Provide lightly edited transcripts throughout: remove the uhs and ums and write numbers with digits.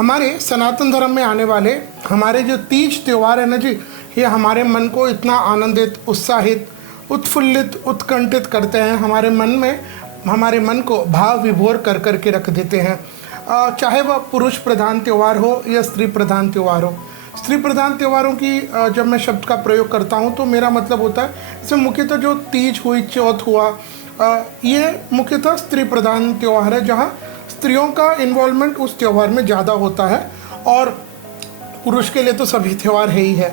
हमारे सनातन धर्म में आने वाले हमारे जो तीज त्यौहार है ना जी, ये हमारे मन को इतना आनंदित, उत्साहित, उत्फुल्लित, उत्कंठित करते हैं। हमारे मन को भाव विभोर कर कर के रख देते हैं। चाहे वह पुरुष प्रधान त्यौहार हो या स्त्री प्रधान त्यौहार हो। स्त्री प्रधान त्योहारों की जब मैं शब्द का प्रयोग करता हूँ तो मेरा मतलब होता है, इसमें मुख्यतः जो तीज हुई, चौथ हुआ, ये मुख्यतः स्त्री प्रधान त्यौहार है, जहाँ स्त्रियों का इन्वॉल्वमेंट उस त्यौहार में ज़्यादा होता है और पुरुष के लिए तो सभी त्यौहार है ही है।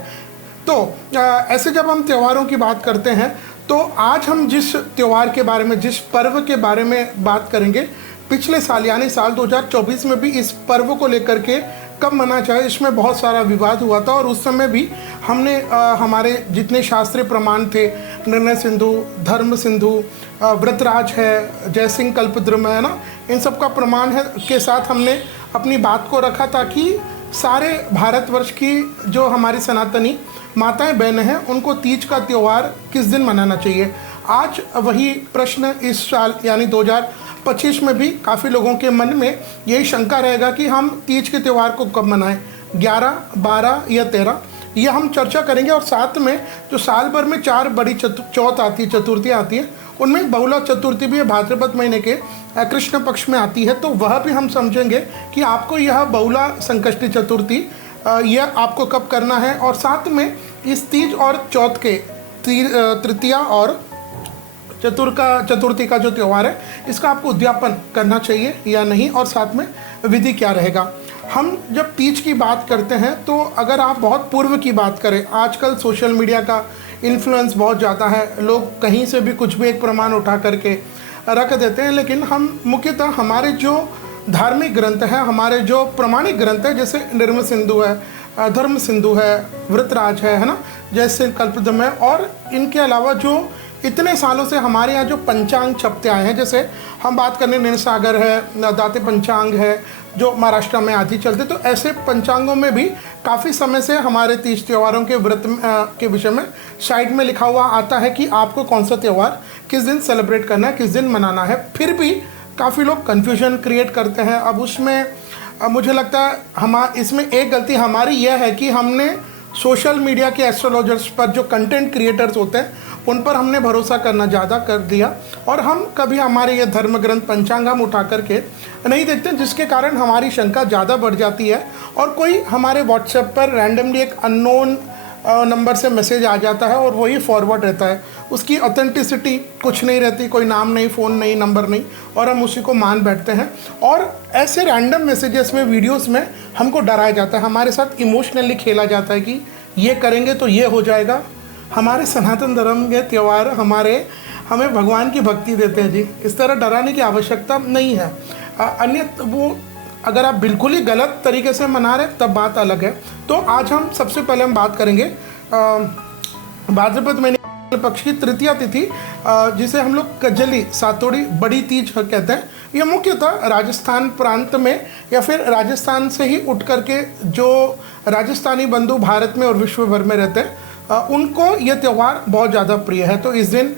तो ऐसे जब हम त्योहारों की बात करते हैं तो आज हम जिस त्यौहार के बारे में, जिस पर्व के बारे में बात करेंगे, पिछले साल यानी साल 2024 में भी इस पर्व को लेकर के कब मना चाहे, इसमें बहुत सारा विवाद हुआ था। और उस समय भी हमने हमारे जितने शास्त्रीय प्रमाण थे, निर्णय सिंधु, धर्म सिंधु, व्रतराज है, जयसिंह कल्पद्रुम है ना, इन सब का प्रमाण है के साथ हमने अपनी बात को रखा ताकि सारे भारतवर्ष की जो हमारी सनातनी माताएं बहनें हैं उनको तीज का त्यौहार किस दिन मनाना चाहिए। आज वही प्रश्न इस साल यानी 2025 में भी काफ़ी लोगों के मन में यही शंका रहेगा कि हम तीज के त्यौहार को कब मनाएं, 11, 12 या 13, ये हम चर्चा करेंगे। और साथ में जो साल भर में 4 बड़ी चौथ आती है, चतुर्थियाँ आती हैं, उनमें बहुला चतुर्थी भी भाद्रपद महीने के कृष्ण पक्ष में आती है, तो वह भी हम समझेंगे कि आपको यह बहुला संकष्टी चतुर्थी यह आपको कब करना है। और साथ में इस तीज और चौथ के तृतीया और चतुर्थी का जो त्यौहार है, इसका आपको उद्यापन करना चाहिए या नहीं, और साथ में विधि क्या रहेगा। हम जब तीज की बात करते हैं तो अगर आप बहुत पूर्व की बात करें, आजकल सोशल मीडिया का इन्फ्लुएंस बहुत ज़्यादा है, लोग कहीं से भी कुछ भी एक प्रमाण उठा करके रख देते हैं, लेकिन हम मुख्यतः हमारे जो धार्मिक ग्रंथ हैं, हमारे जो प्रमाणिक ग्रंथ हैं, जैसे निर्म सिंधु है, धर्म सिंधु है, व्रतराज है ना, जैसे कल्पद्रुम है, और इनके अलावा जो इतने सालों से हमारे यहाँ जो पंचांग छपते आए हैं, जैसे हम बात करें निर्सागर है, दाते पंचांग है, जो महाराष्ट्र में आदि चलते, तो ऐसे पंचांगों में भी काफ़ी समय से हमारे तीज त्योहारों के व्रत के विषय में साइड में लिखा हुआ आता है कि आपको कौन सा त्यौहार किस दिन सेलिब्रेट करना है, किस दिन मनाना है। फिर भी काफ़ी लोग कन्फ्यूजन क्रिएट करते हैं। अब उसमें मुझे लगता है इसमें एक गलती हमारी यह है कि हमने सोशल मीडिया के एस्ट्रोलॉजर्स पर, जो कंटेंट क्रिएटर्स होते हैं, उन पर हमने भरोसा करना ज़्यादा कर दिया और हम कभी हमारे ये धर्म ग्रंथ पंचांग हम उठा करके नहीं देखते, जिसके कारण हमारी शंका ज़्यादा बढ़ जाती है। और कोई हमारे व्हाट्सएप पर रैंडमली एक अननोन नंबर से मैसेज आ जाता है और वही फॉरवर्ड रहता है, उसकी ऑथेंटिसिटी कुछ नहीं रहती, कोई नाम नहीं, फ़ोन नहीं, नंबर नहीं, और हम उसी को मान बैठते हैं। और ऐसे रैंडम मैसेजेस में, वीडियोस में हमको डराया जाता है, हमारे साथ इमोशनली खेला जाता है कि ये करेंगे तो ये हो जाएगा। हमारे सनातन धर्म के त्यौहार हमें भगवान की भक्ति देते हैं जी, इस तरह डराने की आवश्यकता नहीं है। अन्यथा वो अगर आप बिल्कुल ही गलत तरीके से मना रहे तब बात अलग है। तो आज हम सबसे पहले हम बात करेंगे भाद्रपद महीने पक्ष की तृतीया तिथि, जिसे हम लोग कजली सातोड़ी बड़ी तीज कहते हैं। यह मुख्यतः राजस्थान प्रांत में या फिर राजस्थान से ही उठ करके जो राजस्थानी बंधु भारत में और विश्व भर में रहते हैं उनको यह त्यौहार बहुत ज़्यादा प्रिय है। तो इस दिन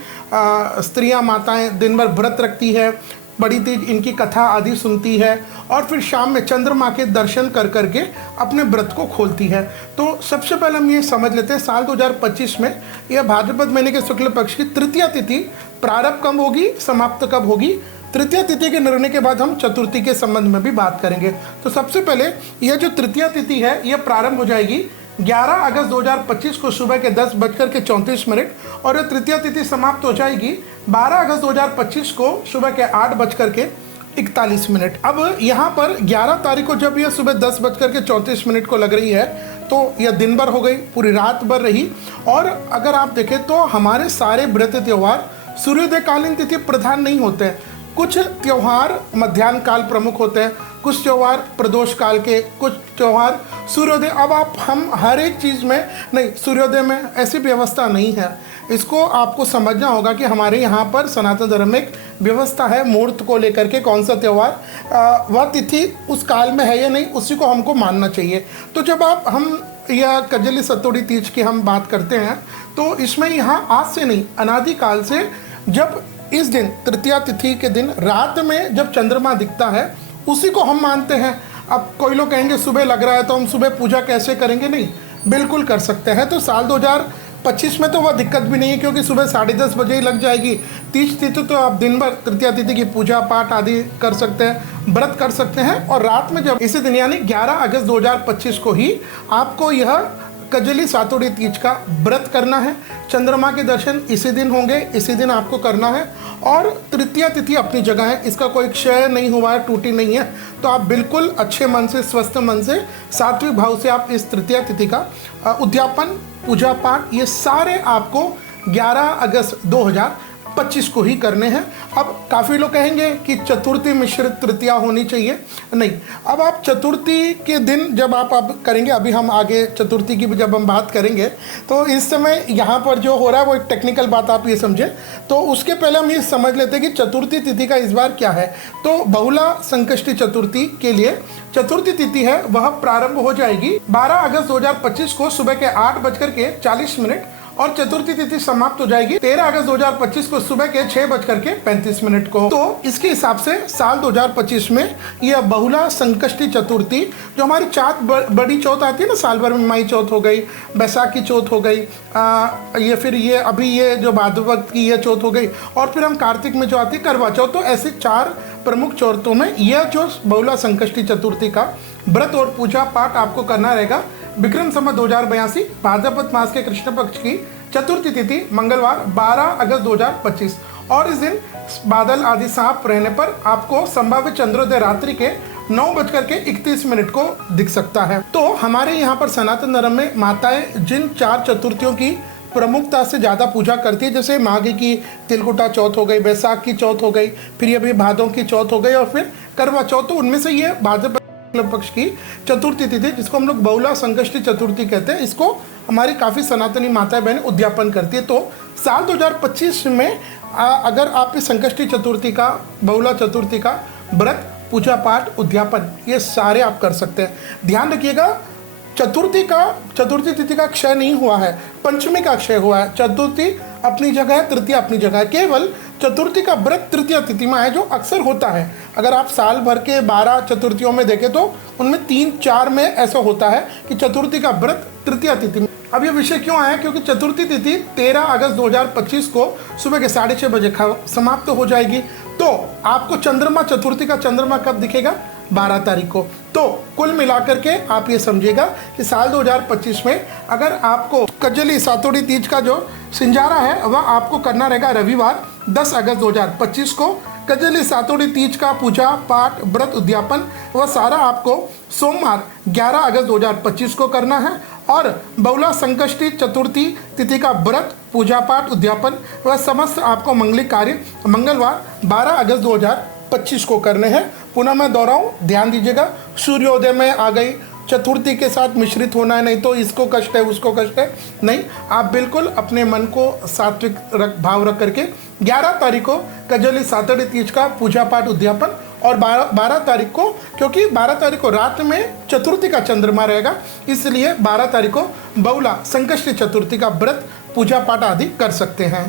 स्त्रियां, माताएं दिन भर व्रत रखती है, बड़ी तीज इनकी कथा आदि सुनती है और फिर शाम में चंद्रमा के दर्शन कर करके अपने व्रत को खोलती है। तो सबसे पहले हम ये समझ लेते हैं, साल 2025 में यह भाद्रपद महीने के शुक्ल पक्ष की तृतीया तिथि प्रारंभ कब होगी, समाप्त कब होगी। तृतीया तिथि के निर्णय के बाद हम चतुर्थी के संबंध में भी बात करेंगे। तो सबसे पहले यह जो तृतीया तिथि है, यह प्रारंभ हो जाएगी 11 अगस्त 2025 को सुबह के 10:34 और यह तृतीया तिथि समाप्त हो जाएगी 12 अगस्त 2025 को सुबह के 8:41। अब यहाँ पर 11 तारीख को जब यह सुबह 10:34 को लग रही है तो यह दिन भर हो गई, पूरी रात भर रही। और अगर आप देखें तो हमारे सारे व्रत त्यौहार सूर्योदय कालीन तिथि प्रधान नहीं होते हैं। कुछ त्यौहार मध्याह्न काल प्रमुख होते हैं, कुछ त्यौहार प्रदोष काल के, कुछ त्यौहार सूर्योदय। अब हम हर एक चीज़ में नहीं, सूर्योदय में ऐसी व्यवस्था नहीं है। इसको आपको समझना होगा कि हमारे यहाँ पर सनातन धर्म में एक व्यवस्था है मुहूर्त को लेकर के, कौन सा त्यौहार वह तिथि उस काल में है या नहीं, उसी को हमको मानना चाहिए। तो जब हम यह कजली सतोड़ी तीज की हम बात करते हैं तो इसमें यहाँ आज से नहीं, अनादिकाल से जब इस दिन तृतीया तिथि के दिन रात में जब चंद्रमा दिखता है उसी को हम मानते हैं। अब कोई लोग कहेंगे सुबह लग रहा है तो हम सुबह पूजा कैसे करेंगे? नहीं, बिल्कुल कर सकते हैं। तो साल 2025 में तो वह दिक्कत भी नहीं है, क्योंकि सुबह 10:30 बजे ही लग जाएगी। तीज तिथि तो आप दिन भर तृतीया तिथि की पूजा पाठ आदि कर सकते हैं, व्रत कर सकते हैं। और रात में जब इसी दिन यानी 11 अगस्त 2025 को ही आपको यह कजली सातोड़ी तीज का व्रत करना है। चंद्रमा के दर्शन इसी दिन होंगे, इसी दिन आपको करना है। और तृतीया तिथि अपनी जगह है, इसका कोई क्षय नहीं हुआ है, टूटी नहीं है। तो आप बिल्कुल अच्छे मन से, स्वस्थ मन से, सात्विक भाव से आप इस तृतीया तिथि का उद्यापन, पूजा पाठ, ये सारे आपको 11 अगस्त 2025 को ही करने हैं। अब काफ़ी लोग कहेंगे कि चतुर्थी मिश्रित तृतीया होनी चाहिए। नहीं, अब आप चतुर्थी के दिन जब आप करेंगे, अभी हम आगे चतुर्थी की जब हम बात करेंगे, तो इस समय यहाँ पर जो हो रहा है वो एक टेक्निकल बात आप ये समझें। तो उसके पहले हम ये समझ लेते हैं कि चतुर्थी तिथि का इस बार क्या है। तो बहुला संकष्टी चतुर्थी के लिए चतुर्थी तिथि है वह प्रारंभ हो जाएगी 12 अगस्त 2025 को सुबह के 8:40 और चतुर्थी तिथि समाप्त हो जाएगी 13 अगस्त 2025 को सुबह के 6:35 को। तो इसके हिसाब से साल 2025 में यह बहुला संकष्टी चतुर्थी, जो हमारी बड़ी चौथ आती है ना साल भर में, मई चौथ हो गई, बैसाखी चौथ हो गई, ये फिर ये अभी ये जो भाद्रपद की ये चौथ हो गई, और फिर हम कार्तिक में जो आती है करवा चौथ। तो ऐसे 4 प्रमुख चौथों में यह जो बहुला संकष्टी चतुर्थी का व्रत और पूजा पाठ आपको करना रहेगा। विक्रम संवत 2082 भाद्रपद मास के कृष्ण पक्ष की चतुर्थी तिथि मंगलवार 12 अगस्त 2025। और इस दिन बादल आदि साफ रहने पर आपको संभावित चंद्रोदय रात्रि के 9:31 को दिख सकता है। तो हमारे यहाँ पर सनातन धर्म में माताएं जिन 4 चतुर्थियों की प्रमुखता से ज़्यादा पूजा करती है, जैसे माघी की तिलकुटा चौथ हो गई, बैसाख की चौथ हो गई, फिर ये भी भादों की चौथ हो गई, और फिर करवा चौथ। तो उनमें से ये भाद्रपद पक्ष की चतुर्थी तिथि, जिसको हम लोग बहुला संकष्टी चतुर्थी कहते हैं, इसको हमारी काफ़ी सनातनी माताएं बहनें उद्यापन करती है। तो साल 2025 में अगर आप इस संकष्टी चतुर्थी का, बहुला चतुर्थी का व्रत, पूजा पाठ, उद्यापन, ये सारे आप कर सकते हैं। ध्यान रखिएगा, चतुर्थी तिथि का क्षय नहीं हुआ है, पंचमी का क्षय हुआ है। चतुर्थी अपनी जगह है, तृतीया अपनी जगह है। केवल चतुर्थी का व्रत तृतीया तिथि में है, जो अक्सर होता है। अगर आप साल भर के 12 चतुर्थियों में देखें तो उनमें 3-4 में ऐसा होता है कि चतुर्थी का व्रत तृतीया तिथि में। अब ये विषय क्यों आया? क्योंकि चतुर्थी तिथि 13 अगस्त 2025 को सुबह के 6:30 बजे समाप्त हो जाएगी। तो आपको चंद्रमा, चतुर्थी का चंद्रमा कब दिखेगा? 12 तारीख को। तो कुल मिलाकर के आप ये समझिएगा कि साल 2025 में अगर आपको कजली सातोड़ी तीज का जो सिंजारा है वह आपको करना रहेगा रविवार 10 अगस्त 2025 को। कजली सातोड़ी तीज का पूजा पाठ, व्रत, उद्यापन वह सारा आपको सोमवार 11 अगस्त 2025 को करना है। और बहुला संकष्टी चतुर्थी तिथि का व्रत, पूजा पाठ, उद्यापन वह समस्त आपको मंगलिक कार्य मंगलवार 12 अगस्त 2025 को करने हैं। पुनः मैं दोहराऊं, ध्यान दीजिएगा, सूर्योदय में आ गई, चतुर्थी के साथ मिश्रित होना है, नहीं तो इसको कष्ट है उसको कष्ट है, नहीं। आप बिल्कुल अपने मन को सात्विक भाव रख करके 11 तारीख को कजली सातोड़ी तीज का पूजा पाठ, उद्यापन, और 12 तारीख को, क्योंकि 12 तारीख को रात में चतुर्थी का चंद्रमा रहेगा, इसलिए 12 तारीख को बहुला संकष्टी चतुर्थी का व्रत, पूजा पाठ आदि कर सकते हैं।